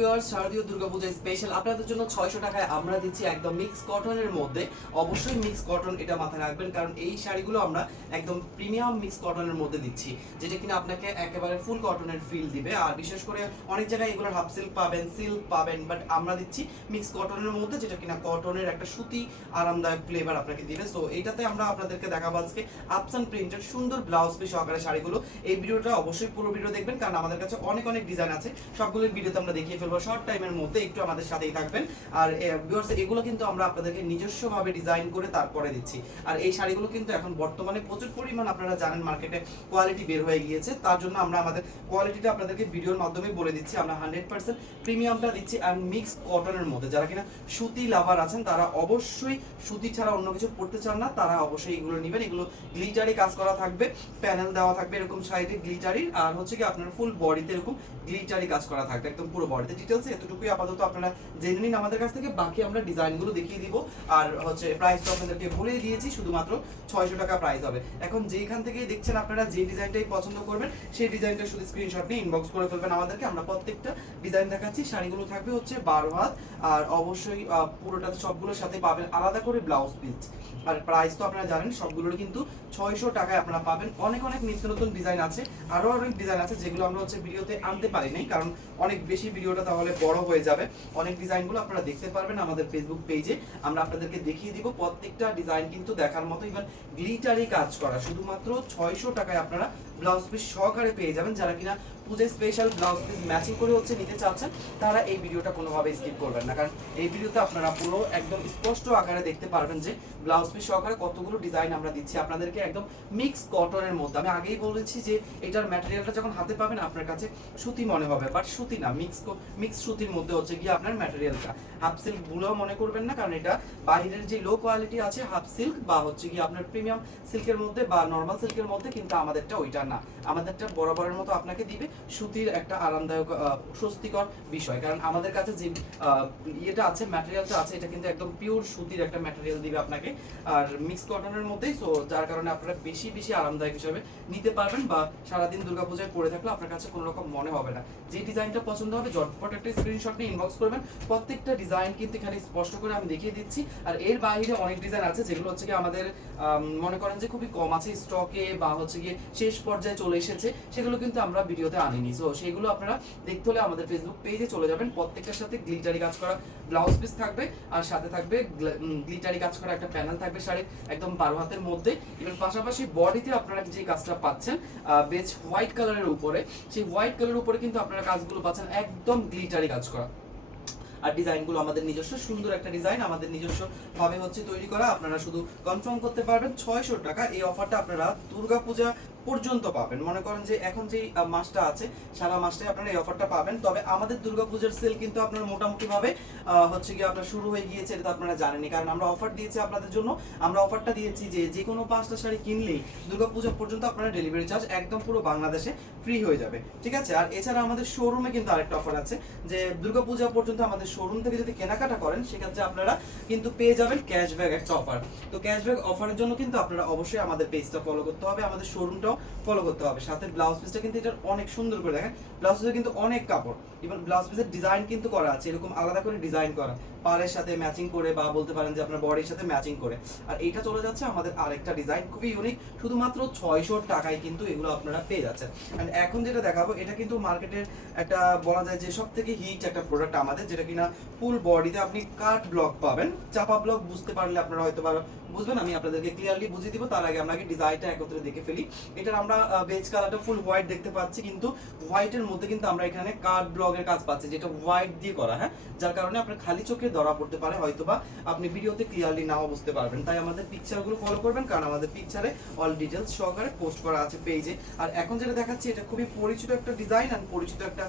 Viewers শারদীয় Durga Puja special আপনাদের জন্য ছয়শো টাকায় আমরা দিচ্ছি একদম মিক্স কটনের মধ্যে। অবশ্যই মিক্স কটন এটা মাথায় রাখবেন, কারণ এই শাড়িগুলো আমরা একদম প্রিমিয়াম মিক্স কটনের মধ্যে দিচ্ছি, যেটা কিনা আপনাকে একেবারে ফুল কটনের ফিল দিবে। আর বিশেষ করে অনেক জায়গায় এগুলোর হাফ সিল্ক পাবেন সিল্ক পাবেন বাট আমরা দিচ্ছি মিক্স কটনের মধ্যে, যেটা কিনা কটনের একটা সুতি আরামদায়ক ফ্লেভার আপনাকে দিবে। সো এটাতে আমরা আপনাদেরকে দেখাবো আজকে আপসান প্রিন্টের সুন্দর ব্লাউজ পিস সহকারে শাড়িগুলো। এই ভিডিওটা অবশ্যই পুরো ভিডিও দেখবেন, কারণ আমাদের কাছে অনেক অনেক ডিজাইন আছে। সবগুলোর ভিডিওতে আমরা দেখিয়ে শর্ট টাইমের মধ্যে একটু আমাদের সাথেই থাকবেন। আর এগুলো কিন্তু আমরা আপনাদেরকে নিজস্বভাবে ডিজাইন করে তারপরে দিচ্ছি। আর এই শাড়িগুলো কিন্তু এখন বর্তমানে প্রচুর পরিমাণ আপনারা জানেন মার্কেটে কোয়ালিটি বের হয়ে গিয়েছে। তার জন্য আমরা আমাদের কোয়ালিটিটা আপনাদেরকে ভিডিওর মাধ্যমে বলে দিচ্ছি। আমরা হান্ড্রেড পার্সেন্ট প্রিমিয়ামটা দিচ্ছি আর মিক্স কটনের মধ্যে। যারা কিনা সুতি লাভার আছেন, তারা অবশ্যই সুতি ছাড়া অন্য কিছু পড়তে চান না, তারা অবশ্যই এগুলো নেবেন। এগুলো গ্লিটারি কাজ করা থাকবে প্যানেল দেওয়া থাকবে এরকম সাইডে গ্লিটারি আর হচ্ছে কি আপনার ফুল বডিতে এরকম গ্লিটারি কাজ করা থাকবে, একদম পুরো বডিতে ডিটেলস এতটুকুই আপাতত আপনারা জেনে নিন। আমাদের কাছ থেকে বাকি আমরা ডিজাইনগুলো দেখিয়ে দিব। আর হচ্ছে প্রাইস তো আপনাদেরকে বলে দিয়েছি, শুধুমাত্র ছয়শো টাকা প্রাইস হবে। এখন যেখান থেকে দেখছেন আপনারা যে ডিজাইনটাই পছন্দ করবেন, সেই ডিজাইনটা শুধু স্ক্রিনশট নিয়ে ইনবক্স করে ফেলবেন আমাদেরকে। আমরা প্রত্যেকটা ডিজাইন দেখাচ্ছি। শাড়িগুলো থাকবে হচ্ছে বারো হাত। আর অবশ্যই পুরোটা সবগুলোর সাথে পাবেন আলাদা করে ব্লাউজ পিস আর প্রাইস তো আপনারা জানেন সবগুলোর কিন্তু ছয়শো টাকায় আপনারা পাবেন। অনেক অনেক নিত্য নতুন ডিজাইন আছে। আরও অনেক ডিজাইন আছে যেগুলো আমরা হচ্ছে ভিডিওতে আনতে পারি নাই, কারণ অনেক বেশি ভিডিওটা তাহলে বড় হয়ে যাবে। অনেক ডিজাইনগুলো আপনারা দেখতে পারবেন আমাদের ফেসবুক পেজে আমরা আপনাদেরকে দেখিয়ে দিব, প্রত্যেকটা ডিজাইন কিন্তু দেখার মতো ইভেন গ্লিটারি কাজ করা। শুধুমাত্র ছয়শো টাকায় আপনারা ব্লাউজ পিস সহকারে পেয়ে যাবেন। যারা কিনা পূজায় স্পেশাল ব্লাউজ পিস ম্যাচিং করে হচ্ছে নিতে চাচ্ছেন, তারা এই ভিডিওটা কোনোভাবে স্কিপ করবেন না। কারণ এই ভিডিওতে আপনারা পুরো একদম স্পষ্ট আকারে দেখতে পারবেন যে ব্লাউজ পিস সহকারে কতগুলো ডিজাইন আমরা দিচ্ছি। আপনাদেরকে একদম মিক্স কটনের মধ্যে। আমি আগেই বলেছি যে এটার ম্যাটেরিয়ালটা যখন হাতে পাবেন আপনার কাছে সুতি মনে হবে বাট সুতি না মিক্স মিক্স সুতির মধ্যে হচ্ছে গিয়ে আপনার ম্যাটেরিয়ালটা হাফ সিল্কগুলো মনে করবেন না, কারণ এটা বাইরের যে লো কোয়ালিটি আছে হাফ সিল্ক বা হচ্ছে গিয়ে আপনার প্রিমিয়াম সিল্কের মধ্যে বা নর্মাল সিল্কের মধ্যে কিন্তু আমাদেরটা ওইটা না। আমাদেরটা বরাবরের মতো আপনাকে দিবে সুতির একটা আরামদায়ক স্বস্তিকর বিষয়। কারণ আমাদের কাছে যে ইয়েটা আছে ম্যাটেরিয়ালটা আছে, এটা কিন্তু একদম পিওর সুতির একটা ম্যাটেরিয়াল দিবে আপনাকে। আর মিক্স কটনের মধ্যেই সো যার কারণে আপনারা বেশি বেশি আরামদায়ক হিসাবে নিতে পারবেন বা সারাদিন দুর্গাপূজায় পরে থাকলে আপনার কাছে কোনো রকম মনে হবে না। যে ডিজাইনটা পছন্দ হবে, ঝটপট একটা স্ক্রিনশট নিয়ে ইনবক্স করবেন। প্রত্যেকটা ডিজাইন কিন্তু এখানে স্পষ্ট করে আমি দেখিয়ে দিচ্ছি। আর এর বাইরে অনেক ডিজাইন আছে, যেগুলো হচ্ছে কি আমাদের মনে করেন যে খুবই কম আছে স্টকে বা হচ্ছে গিয়ে শেষ পর্যায়ে চলে এসেছে। সেগুলো কিন্তু আমরা ভিডিওতে আনিনি। সো সেগুলো আপনারা দেখতে হলে আমাদের ফেসবুক পেজে চলে যাবেন। প্রত্যেকটার সাথে গ্লিটারি কাজ করা ব্লাউজ পিস থাকবে। আর সাথে থাকবে গ্লিটারি কাজ করা একটা প্যানেল থাকবে শাড়ির, একদম বারো হাতের মধ্যে। এবং পাশাপাশি বডিতে আপনারা যে কাজটা পাচ্ছেন বেজ হোয়াইট কালারের উপরে, সেই হোয়াইট কালারের উপরে কিন্তু আপনারা কাজগুলো পাচ্ছেন, একদম গ্লিটারি কাজ করা। আর ডিজাইনগুলো আমাদের নিজস্ব, সুন্দর একটা ডিজাইন আমাদের নিজস্ব ভাবে হচ্ছে তৈরি করা। আপনারা শুধু কনফার্ম করতে পারবেন, ছয়শো টাকা এই অফারটা আপনারা দুর্গাপূজা পর্যন্ত পাবেন। মনে করেন যে এখন যেই মাসটা আছে, সারা মাসটাই আপনারা এই অফারটা পাবেন। তবে আমাদের দুর্গাপূজার সেল কিন্তু আপনার মোটামুটি ভাবে হচ্ছে কি আপনার শুরু হয়ে গিয়েছে এটা আপনারা জানেনই। কারণ আমরা অফার দিয়েছি আপনাদের জন্য। আমরা অফারটা দিয়েছি যে যে কোনো পাঁচটা শাড়ি কিনলেই দুর্গাপূজা পর্যন্ত আপনারা ডেলিভারি চার্জ একদম পুরো বাংলাদেশে ফ্রি হয়ে যাবে। ঠিক আছে? আর এছাড়া আমাদের শোরুমে কিন্তু আরেকটা অফার আছে যে দুর্গাপূজা পর্যন্ত আমাদের শোরুম থেকে যদি কেনাকাটা করেন, সেক্ষেত্রে আপনারা কিন্তু পেয়ে যাবেন ক্যাশব্যাক একটা অফার তো ক্যাশব্যাক অফারের জন্য কিন্তু আপনারা অবশ্যই আমাদের পেজটা ফলো করতে হবে। আমাদের শোরুমটাও ফলো করতে হবে। সাথে ব্লাউজ পিসটা কিন্তু এটার অনেক সুন্দর করে দেখেন। ব্লাউজ পিসে কিন্তু অনেক কাপড়। এবং ব্লাউজ পিসের ডিজাইন কিন্তু করা আছে। এরকম আলাদা করে ডিজাইন করা। পাড়ের সাথে ম্যাচিং করে বা বলতে পারেন যে আপনার বডির সাথে ম্যাচিং করে। আর এইটা চলে যাচ্ছে আমাদের আরেকটা ডিজাইন খুবই ইউনিক শুধুমাত্র ছয়শো টাকায় কিন্তু এগুলো আপনারা পেয়ে যাচ্ছেন। And এখন যেটা দেখাবো, এটা কিন্তু মার্কেটের একটা বলা যায় যে সব থেকে হিট একটা প্রোডাক্ট আমাদের, যেটা কিনা ফুল বডিতে আপনি কাট ব্লক পাবেন। চাপা ব্লক বুঝতে পারলে আপনারা হয়তো বুঝবেন। আমি আপনাদেরকে ক্লিয়ারলি বুঝিয়ে দিব। তার আগে আগে ডিজাইনটা একত্রে দেখে ফেলি। এটার আমরা বেজ কালারটা ফুল হোয়াইট দেখতে পাচ্ছি, কিন্তু হোয়াইটের মধ্যে কিন্তু আমরা এখানে কাট ব্লকের কাজ পাচ্ছি, যেটা হোয়াইট দিয়ে করা হ্যাঁ? যার কারণে আপনার খালি চোখে ধরা পড়তে পারে, হয়তোবা আপনি ভিডিওতে ক্লিয়ারলি নাও বুঝতে পারবেন। তাই আমাদের পিকচারগুলো ফলো করবেন, কারণ আমাদের পিকচারে অল ডিটেলস সহকারে পোস্ট করা আছে পেজে আর এখন যেটা দেখাচ্ছি, এটা খুবই পরিচিত একটা ডিজাইন আর পরিচিত একটা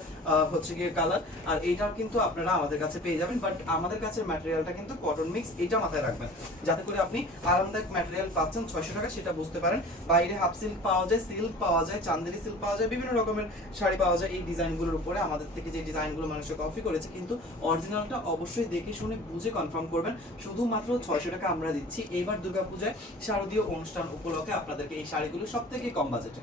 হচ্ছে গিয়ে কালার আর এইটাও কিন্তু আপনারা আমাদের কাছে পেয়ে যাবেন বাট আমাদের কাছে ম্যাটেরিয়ালটা কিন্তু কটন মিক্স এটা মাথায় রাখবেন। যাতে করে আপনি আরামদায়ক ম্যাটেরিয়াল পাচ্ছেন, ছয়শো টাকা, সেটা বুঝতে পারেন। বাইরে হাফ সিল্ক পাওয়া যায় সিল্ক পাওয়া যায়, চান্দেরি সিল্ক পাওয়া যায়, বিভিন্ন রকমের শাড়ি পাওয়া যায় এই ডিজাইনগুলোর উপরে আমাদের থেকে যে ডিজাইনগুলো মানুষে কপি করেছে। কিন্তু অরিজিনালটা অবশ্যই দেখে শুনে বুঝে কনফার্ম করবেন। শুধুমাত্র ছয়শো টাকা আমরা দিচ্ছি। এইবার দুর্গাপূজায় শারদীয় অনুষ্ঠান উপলক্ষে আপনাদেরকে এই শাড়িগুলো সব থেকে কম বাজেটে